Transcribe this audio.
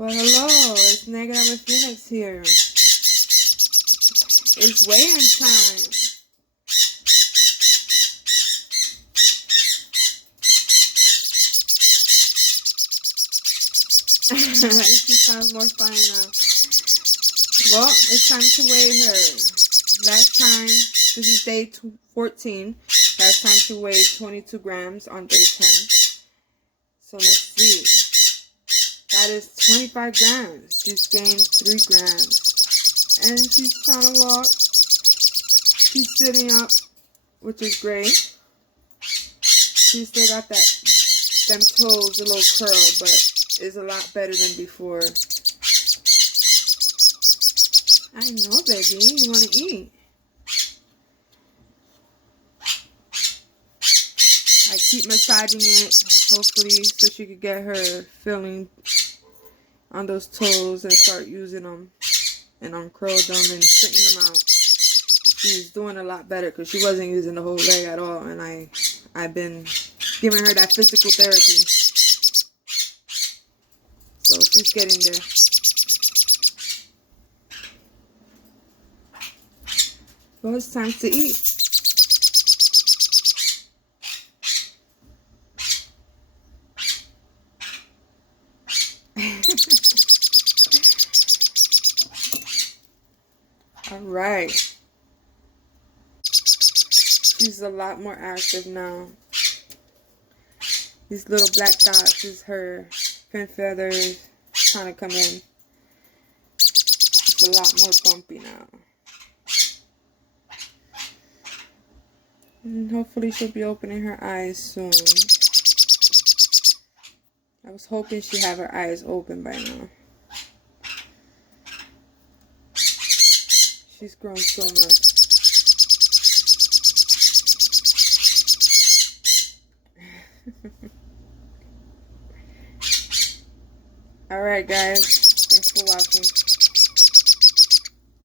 Well, hello, it's Negative with Phoenix here. It's weighing time. She sounds more fun now. Well, it's time to weigh her. Last time, this is day 14. Last time she weighed 22 grams on day 10. So let's see. That is 25 grams. She's gained 3 grams. And she's trying to walk. She's sitting up, which is great. She's still got them toes a little curl, but is a lot better than before. I know, baby. You want to eat. I keep massaging it, hopefully, so she could get her feeling on those toes and start using them and uncurl them and straighten them out. She's doing a lot better because she wasn't using the whole leg at all, and I've been giving her that physical therapy. So she's getting there. Well, it's time to eat. All right. She's a lot more active now. These little black dots is her fin feathers trying to come in. It's a lot more bumpy now. And hopefully she'll be opening her eyes soon. I was hoping she'd have her eyes open by now. She's grown so much. Alright guys, thanks for watching.